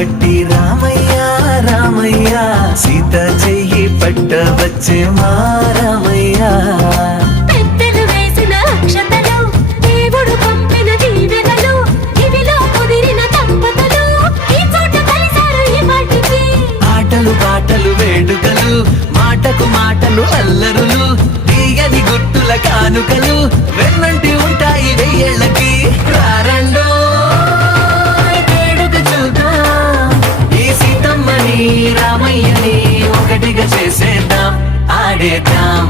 పట్టి రామయ్య రామయ్య సీత చెయ్యి పట్ట వచ్చే మా రామయ్య పెద్దలు వేసిన అక్షతలు దేవుడు పంపిన దీవెనలు ఇవిలో కుదిరిన దంపతులు ఈ చోట కలిసారు ఈ పాటికి ఆటలు పాటలు వేడుకలు మాటకు మాటలు అల్లరులు తీయని గుర్తుల కానుకలు వెన్నంటి ఉంటాయి వెయ్యేళ్ళకి రారండో వేడుక చూద్దాం ఈ సీతమ్మని రామయ్యని ఒకటిగా చేసేద్దాం ఆడేద్దాం